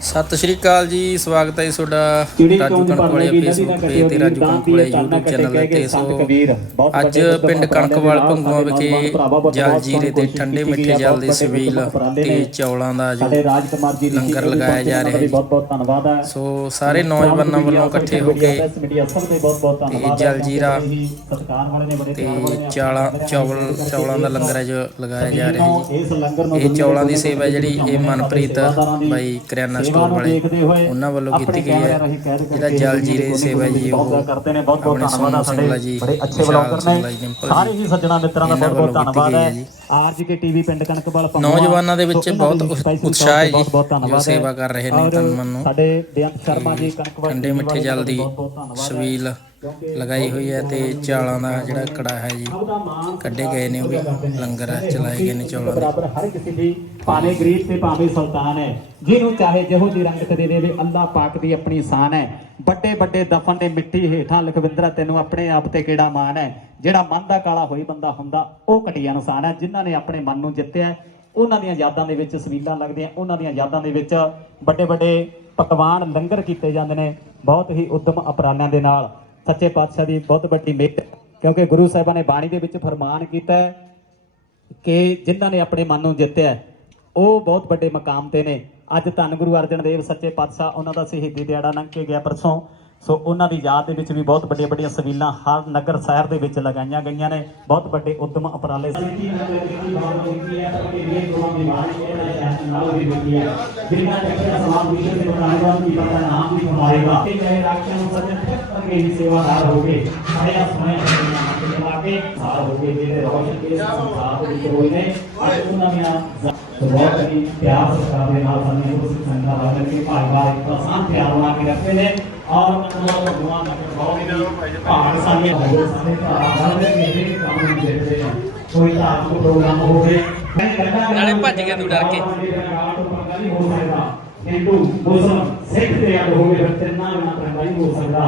ਸਤਿ ਸ਼੍ਰੀ ਅਕਾਲ ਜੀ ਸਵਾਗਤ ਹੈ ਜੀ ਤੁਹਾਡਾ ਰਾਜੂ ਕਿਉਂ ਨਹੀਂ ਕਣਕ ਵਾਲੇ ਭਰਨੀ ਫੇਸਬੁੱਕ ਪੇਜ ਤੇ ਰਾਜੂ ਕਣਕ ਵਾਲੇ YouTube ਚੈਨਲ ਤੇ ਸੋ ਅੱਜ ਪਿੰਡ ਕਣਕਵਾਲ ਭੰਗੂਆਂ ਵਿਖੇ ਜਲ ਜੀਰੇ ਤੇ ਠੰਡੇ ਮਿੱਠੇ ਜਲ ਦੀ ਸਵੀਲ ਤੇ ਚੌਲਾਂ ਦਾ ਜੋ ਲੰਗਰ ਲਗਾਇਆ ਜਾ ਰਿਹਾ ਹੈ। ਸੋ ਸਾਰੇ ਨੌਜਵਾਨਾਂ ਵੱਲੋਂ ਇਕੱਠੇ ਹੋ ਕੇ ਧੰਨਵਾਦ ਜਲ ਜੀਰਾ ਤੇ ਚਾਲਾਂ ਚੌਲ ਚੌਲਾਂ ਦਾ ਲੰਗਰ ਜੋ ਲਗਾਇਆ ਜਾ ਰਿਹਾ ਹੈ ਇਹ ਚੌਲਾਂ ਦੀ ਸੇਵਾ ਜਿਹੜੀ ਇਹ ਮਨਪ੍ਰੀਤ ਬਾਈ ਕਰਿਆਨਾ ਸਟੋਰ ਵਾਲੇ ਦੇਖਦੇ ਹੋਏ ਉਹਨਾਂ ਵੱਲੋਂ ਕੀਤੀ ਗਈ ਹੈ ਜਿਹੜਾ ਜਲ ਜੀਰੇ ਸੇਵਾ ਜੀ ਉਹ ਕਰਦੇ ਨੇ ਬਹੁਤ ਬਹੁਤ ਧੰਨਵਾਦ ਸਾਡੇ ਬੜੇ ਅੱਛੇ ਬਲੌਗਰ ਨੇ ਸਾਰੇ ਹੀ ਸੱਜਣਾ ਮਿੱਤਰਾਂ ਦਾ ਬਹੁਤ ਬਹੁਤ ਧੰਨਵਾਦ ਹੈ ਗਈ ਹੈ ਜੀ। ਆਰਜੀ ਕੇ ਟੀਵੀ ਪਿੰਡ ਕਣਕਵਾਲ ਨੌਜਵਾਨਾਂ ਦੇ ਵਿੱਚ ਬਹੁਤ ਉਤ- ਉਤਸ਼ਾਹ ਹੈ ਜੀ, ਬਹੁਤ ਬਹੁਤ ਧੰਨਵਾਦ ਜੋ। ਸੇਵਾ ਕਰ ਰਹੇ ਨੇ ਤਨ ਮਨ ਨੂੰ। ਸਾਡੇ ਬੇਅੰਤ ਸ਼ਰਮਾ ਜੀ ਕਣਕਵਾਲ ਠੰਡੇ TV ਮਿੱਠੇ ਜਲ ਦੀ ਬਹੁਤ ਬਹੁਤ ਧੰਨਵਾਦ ਹੈ। ਸਵੀਲ ਲਗਾਈ ਹੋਈ ਹੈ ਤੇ ਚਾਲਾਂ ਦਾ ਜਿਹੜਾ ਕੜਾ ਹੈ ਜੀ, ਕੱਢੇ ਗਏ ਨੇ ਉਹ ਵੀ ਲੰਗਰ ਚਲਾਏ ਗਏ ਨੇ ਚੌਲਾਂ ਬਰਾਬਰ ਹਰ ਕਿਸੇ ਦੀ ਭਾਵੇਂ ਗਰੀਬ ਤੇ ਭਾਵੇਂ ਸੁਲਤਾਨ ਹੈ, ਜਿਹਨੂੰ ਚਾਹੇ ਜਿਹੋ ਦੀ ਰੰਗਤ ਦੇ ਦੇਵੇ ਅੱਲਾਹ ਪਾਕ ਦੀ ਆਪਣੀ ਸ਼ਾਨ ਹੈ। ਵੱਡੇ ਵੱਡੇ ਦਫਨ ਦੇ ਮਿੱਟੀ ਹੇਠਾਂ ਲਖਵਿੰਦਰਾ ਤੈਨੂੰ ਆਪਣੇ ਆਪ ਤੇ ਕਿਹੜਾ ਮਾਣ ਹੈ? ਜਿਹੜਾ ਮਨ ਦਾ ਕਾਲਾ ਹੋਈ ਬੰਦਾ ਹੁੰਦਾ, ਉਹ ਘਟੀਆ ਇਨਸਾਨ ਹੈ। ਜਿਨ੍ਹਾਂ ਨੇ ਆਪਣੇ ਮਨ ਨੂੰ ਜਿੱਤਿਆ ਉਹਨਾਂ ਦੀਆਂ ਯਾਦਾਂ ਦੇ ਵਿੱਚ ਸਵੀਲਾਂ ਲੱਗਦੀਆਂ, ਉਹਨਾਂ ਦੀਆਂ ਯਾਦਾਂ ਦੇ ਵਿੱਚ ਵੱਡੇ ਵੱਡੇ ਪਕਵਾਨ ਲੰਗਰ ਕੀਤੇ ਜਾਂਦੇ ਨੇ, ਬਹੁਤ ਹੀ ਉੱਦਮ ਅਪਰਾਲਿਆਂ ਦੇ ਨਾਲ। ਸੱਚੇ ਪਾਤਸ਼ਾਹ ਦੀ ਬਹੁਤ ਵੱਡੀ ਮਿਹਰ ਕਿਉਂਕਿ ਗੁਰੂ ਸਾਹਿਬਾਂ ਨੇ ਬਾਣੀ ਦੇ ਵਿੱਚ ਫਰਮਾਨ ਕੀਤਾ ਕਿ ਜਿਨ੍ਹਾਂ ਨੇ ਆਪਣੇ ਮਨ ਨੂੰ ਜਿੱਤਿਆ ਉਹ ਬਹੁਤ ਵੱਡੇ ਮਕਾਮ ਤੇ ਨੇ। ਅੱਜ ਧੰਨ ਗੁਰੂ ਅਰਜਨ ਦੇਵ ਸੱਚੇ ਪਾਤਸ਼ਾਹ, ਉਹਨਾਂ ਦਾ ਸ਼ਹੀਦੀ ਦਿਹਾੜਾ ਲੰਘ ਕੇ ਗਿਆ ਪਰਸੋਂ। ਸੋ ਉਹਨਾਂ ਦੀ ਯਾਦ ਦੇ ਵਿੱਚ ਵੀ ਬਹੁਤ ਵੱਡੀਆਂ ਵੱਡੀਆਂ ਸਵੀਲਾਂ ਹਰ ਨਗਰ ਸ਼ਹਿਰ ਦੇ ਵਿੱਚ ਲਗਾਈਆਂ ਗਈਆਂ ਨੇ। ਬਹੁਤ ਵੱਡੇ ਉਦਮ ਉਪਰਾਲੇ ਜਿਨ੍ਹਾਂ ਨੇ ਸਮਾਜ ਵਿਸ਼ੇ ਦੇ ਬਣਾਇਆ ਕੀ ਪਤਾ ਨਾਮ ਵੀ ਕਮਾਏਗਾ। ਤੇ ਮੇਰੇ ਰਾਖਿਆਂ ਨੂੰ ਸੱਜਣ ਕਰਕੇ ਹੀ ਸੇਵਾਦਾਰ ਹੋਗੇ ਆਇਆ ਸਮੇਂ ਦੇ ਲਾ ਕੇ ਸਾਰ ਹੋਗੇ ਜਿਹੜੇ ਰੋਸ਼ਨ ਕੇ ਸੰਸਾਰ ਦੇ ਹੋਏ ਨੇ ਅੱਜ ਉਹਨਾਂ ਦੀਆਂ ਬਹੁਤ ਹੀ ਪਿਆਰ ਸਤਿਕਾਰ ਦੇ ਨਾਲ ਸਾਨੂੰ ਉਸ ਸੰਗਤਾਂ ਦਾ ਕਰਕੇ ਭਾਈਵਾਰ ਇੱਕ ਆਸਾਨ ਪਿਆਰ ਬਣਾ ਕੇ ਰੱਖਦੇ ਨੇ ਔਰ ਦਾ ਭਗਵਾਨ ਦਾ ਬਹੁਤ ਹੀ ਭਾਗ ਸਾਨੇ ਹੋਵੇ ਸਾਰੇ ਭਾਗ ਦੇ ਮੇਰੇ ਕੰਮ ਨੂੰ ਦੇਖਦੇ ਨੇ। ਕੋਈ ਧਾਰਮਿਕ ਪ੍ਰੋਗਰਾਮ ਹੋਵੇ ਨਾਲੇ ਭੱਜ ਗਿਆ ਤੂੰ ਡਰ ਕੇ। ਹਿੰਦੂ ਮੁਸਲਮਾਨ ਸਿੱਖ ਤੇ ਅੱਡ ਹੋਵੇ ਫਿਰ ਤਿੰਨਾਂ ਪ੍ਰੰਗਾ ਨਹੀਂ ਹੋ ਸਕਦਾ।